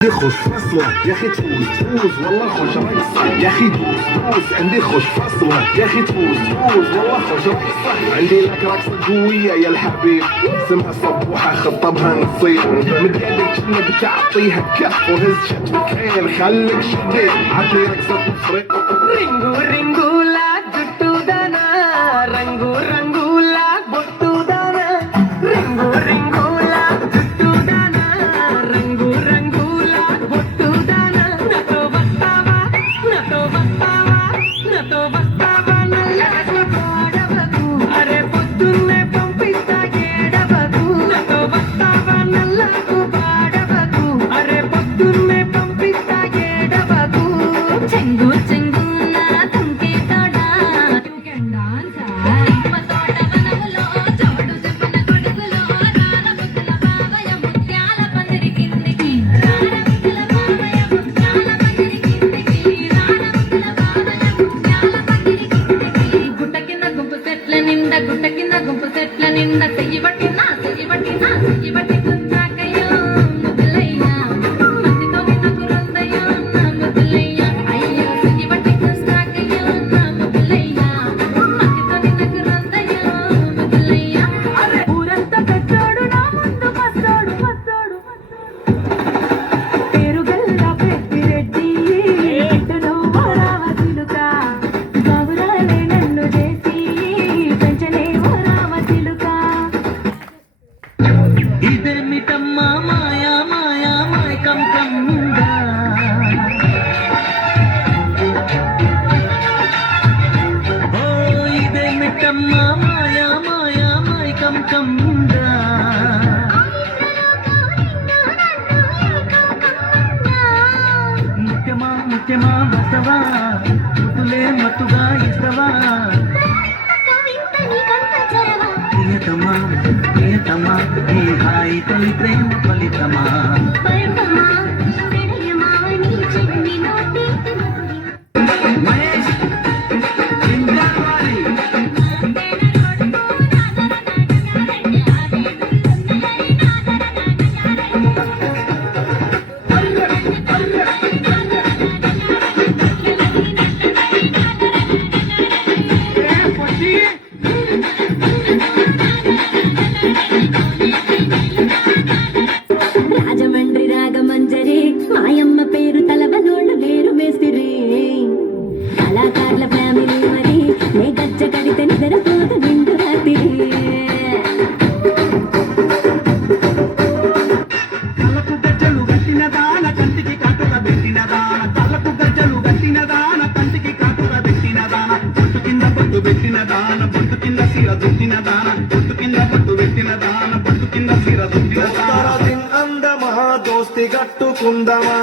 خوش فصلة يا اخي تفوز والله خوش رقصة يا اخي دوس عندي خوش فصلة يا اخي تفوز والله خوش رقصة عندي لك رقصة قوية يا الحبيب اسمها صبوحة خطبها نصيب مديادك كنا بتعطيها كف وهز شتوكين خليك شديد عطي رقصة فريق ring రింగులా జుట్టుదనా రంగు రంగులా బొట్టుదనా ring రింగులా జుట్టుదనా రంగు రంగులా బొట్టుదనా నాతో వస్తావా నల్లగా పాడవకు అరే పొద్దున్నే పంపిస్తా ఏడవకు నాతో వస్తావా నల్లకు పాడవకు అరే పొద్దున్నే పంపిస్తా ఏడవకు చెంగు చెంగు గుట్ట కింద గుంపు చెట్ల నిండా చెయ్యి పట్టినా గుంజాకయ్యో ముద్దులయ్యా మట్టితో నిన్నకు రందయ్యో నా ముద్దులయ్యా అయ్యో చెయ్యి పట్టి గుంజాకయ్యో నా ముద్దులయ్యా మట్టితో నిన్నకు రందయ్యో ముద్దులయ్యా అరే ఊరంతా పెద్దోడు నా ముందు పచ్చోడు పేరుగల్లా పెద్దిరెడ్డి ఇంటలో రావసిలుక బాబురాలే నన్ను చేసి ఇదేమిటమ్మా మాయా మాయా మాయకం కమ్ముందా ఓ ఇదేమిటమ్మా మాయా మాయా మాయకం కమ్ముందా ముఖ్యమా బసవా ముతులే మత్తుగా ఇస్తవా ప్రియతమా ఈ హాయి తొలి ప్రేమ ఫలితమా రాజమండ్రి రాగమంజరి మాయమ్మ పేరు తలవనోళ్ళు లేరు మేస్తిరి కళాకారుల ఫ్యామిలీ మరి నే గజ్జ కడితే నిద్రపోదు నిండు రాత్రి కళ్ళకు గజ్జలు గట్టిన దాన కంటికి కాటుక పెట్టిన దాన కళ్ళకు గజ్జలు గట్టిన దాన కంటికి కాటుక పెట్టిన దాన బొట్టు కింద పట్టు పెట్టిన దాన బొట్టు కింద సీర దుట్టిన దాన బొట్టు కింద పట్టు పెట్టిన దాన బొట్టు కింద సీర దుట్టిన దాన అందమా దోస్తి గట్టుకుందమా